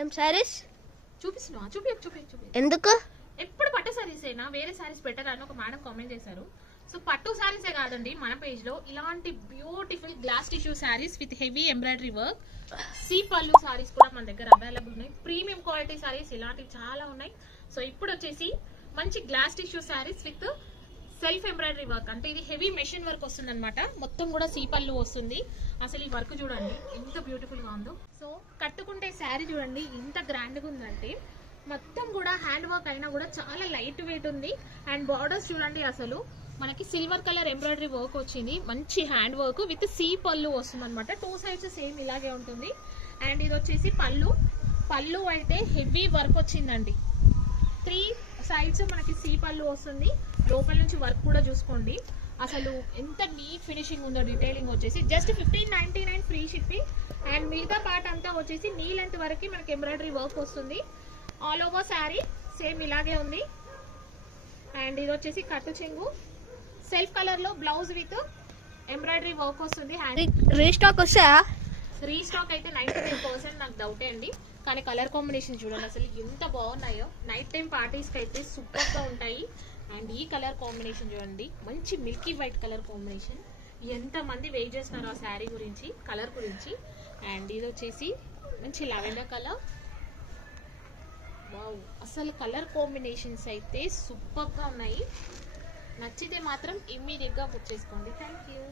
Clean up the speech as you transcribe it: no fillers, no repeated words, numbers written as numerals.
ఏం సారీస్ చూపిస్తున్నా చూపి ఎందుకు ఎప్పుడు పట్టు సారీస్ అయినా వేరే సారీస్ బెటర్ అని ఒక మేడం కామెంట్ చేశారు. సో పట్టు సారీసే కాదండి, మన పేజ్ లో ఇలాంటి beautiful glass tissue saris with heavy embroidery work see pallu saris కూడా మన దగ్గర అవైలబుల్ ఉన్నాయి. ప్రీమియం క్వాలిటీ సారీస్ ఇలాంటివి చాలా ఉన్నాయి. సో ఇప్పుడు వచ్చేసి మంచి glass tissue saris with self embroidery work, అంటే ఇది హెవీ మెషిన్ వర్క్ వస్తుంది అనమాట. మొత్తం కూడా సీ పల్లు వస్తుంది. అసలు ఈ వర్క్ చూడండి ఎంత బ్యూటిఫుల్ గా ఉందో. సో కట్టుకుంటే శారీ చూడండి ఎంత గ్రాండ్ గా ఉందంటే మొత్తం కూడా హ్యాండ్ వర్క్ అయినా కూడా చాలా లైట్ వెయిట్ ఉంది. అండ్ బార్డర్స్ చూడండి అసలు మనకి సిల్వర్ కలర్ ఎంబ్రాయిడరీ వర్క్ వచ్చింది. మంచి హ్యాండ్ వర్క్ విత్ సీ పళ్ళు వస్తుంది అనమాట. 2 సైడ్స్ సేమ్ ఇలాగే ఉంటుంది. అండ్ ఇది వచ్చేసి పళ్ళు అయితే హెవీ వర్క్ వచ్చిందండి. 3 సైడ్స్ మనకి సీ పళ్ళు వస్తుంది. లోపల నుంచి వర్క్ కూడా చూసుకోండి అసలు ఎంత నీట్ ఫినిషింగ్ ఉందో. డీటెయిలింగ్ వచ్చేసి జస్ట్ 1599 ఫ్రీ షిప్పింగ్. అండ్ మిగతా పార్ట్ అంతా వచ్చేసి నీ లెంత్ వరకు మనకి ఎంబ్రాయిడరీ వర్క్ వస్తుంది. ఆల్ ఓవర్ శారీ సేమ్ ఇలాగే ఉంది. అండ్ ఇది వచ్చేసి కట్టు చెంగు సెల్ఫ్ కలర్ లో బ్లౌజ్ విత్ ఎంబ్రాయిడరీ వర్క్ వస్తుంది. రీస్టాక్ వస్తా రీస్టాక్ అయితే 99% నాకు డౌటే అండి. కానీ కలర్ కాంబినేషన్ చూడండి అసలు ఎంత బాగున్నాయో. నైట్ టైం పార్టీస్ కి అయితే సూపర్ గా ఉంటాయి. అండ్ ఈ కలర్ కాంబినేషన్ చూడండి మంచి మిల్కీ వైట్ కలర్ కాంబినేషన్. ఎంత మంది వెయిట్ చేస్తున్నారు ఆ శారీ గురించి, కలర్ గురించి. అండ్ ఇది వచ్చేసి మంచి లావెండర్ కలర్. వావ్, అసలు కలర్ కాంబినేషన్స్ అయితే సూపర్ గా ఉన్నాయి. నచ్చితే మాత్రం ఇమ్మీడియట్ గా బుక్ చేసుకోండి. Thank you.